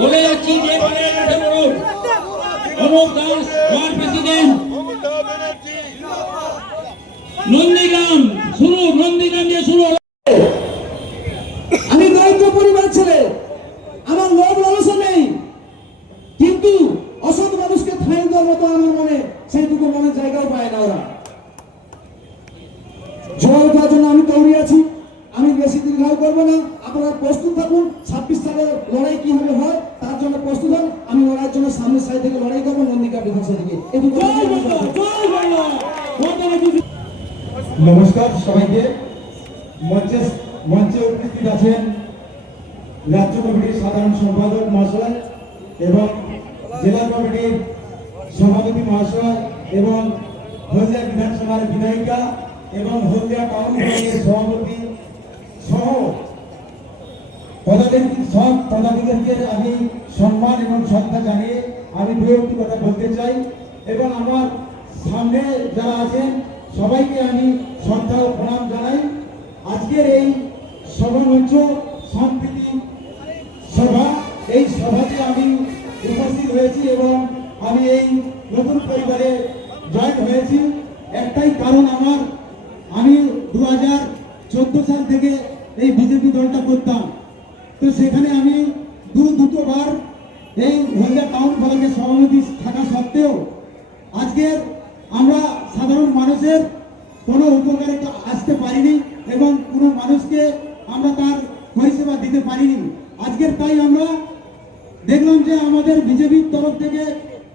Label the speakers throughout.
Speaker 1: বলে যাচ্ছি যে পড়ুন দাস ওয়ার্ড প্রেসিডেন্ট। নন্দীগ্রাম, শুরু, নন্দীগ্রাম দিয়ে শুরু
Speaker 2: আমি দরিদ্র পরিবার ছেলে। আমার লোভ লালসা নেই। কিন্তু অসৎ মানুষকে ঠাঁই দেওয়ার মতো আমার করব না। আপনারা প্রস্তুত থাকুন ছাব্বিশ সালের লড়াই কীভাবে হয় তার জন্য প্রস্তুত হন। আমি লড়াইয়ের জন্য সামনের সাইড থেকে লড়াই করব নন্দিকা বিধানসভা থেকে।
Speaker 3: নমস্কার সবাইকে। মঞ্চে মঞ্চে উপস্থিত আছেন রাজ্য কমিটির সাধারণ সম্পাদক মহাশয় এবং জেলা কমিটির সভাপতি মহাশয় এবং হলদিয়া বিধানসভার বিধায়িকা এবং হলদিয়া টাউন সভাপতি সহ পদাধিকারী সব পদাধিকারীকে আমি সম্মান এবং শ্রদ্ধা জানিয়ে আমি দু একটি কথা বলতে চাই এবং আমার সামনে যারা আছেন, সবাইকে আমি শ্রদ্ধা ও প্রণাম জানাই। আজকের এই সভামঞ্চ সম্প্রীতি সভা, এই সভাতে আমি উপস্থিত হয়েছি এবং আমি এই নতুন পরিবারে জয়েন হয়েছি। একটাই কারণ আমার, আমি দু হাজার চোদ্দ সাল থেকে এই বিজেপি দলটা করতাম। তো সেখানে আমি দু দুটোবার এই হলদিয়া টাউন ব্লকের সভাপতি থাকা সত্ত্বেও আজকের আমরা সাধারণ মানুষের কোনো উপকারে আসতে পারিনি এবং কোনো মানুষকে আমরা তার পরিষেবা দিতে পারিনি। আজকের তাই আমরা দেখলাম যে আমাদের বিজেপির তরফ থেকে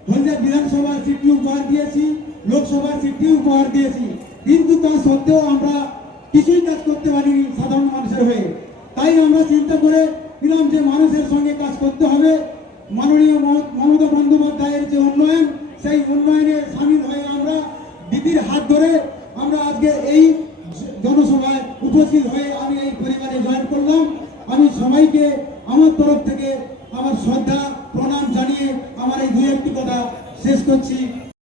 Speaker 3: হলদিয়া বিধানসভার সিটটি উপহার দিয়েছি লোকসভার সিটটি উপহার দিয়েছি। কিন্তু তা সত্ত্বেও আমরা কিছুই কাজ করতে পারিনি সাধারণ মানুষের হয়ে। তাই আমরা চিন্তা করে দিলাম যে মানুষের সঙ্গে কাজ করতে হবে। মাননীয় মম- মমতা বন্দ্যোপাধ্যায়ের যে উন্নয়ন, সেই উন্নয়নে সামিল হয়ে আমরা দিদির হাত ধরে আমরা আজকে এই জনসভায় উপস্থিত হয়ে আমি এই পরিবারে জয়েন করলাম। আমি সবাইকে আমার তরফ থেকে আমার শ্রদ্ধা, প্রণাম জানিয়ে আমার এই দুই একটি কথা শেষ করছি।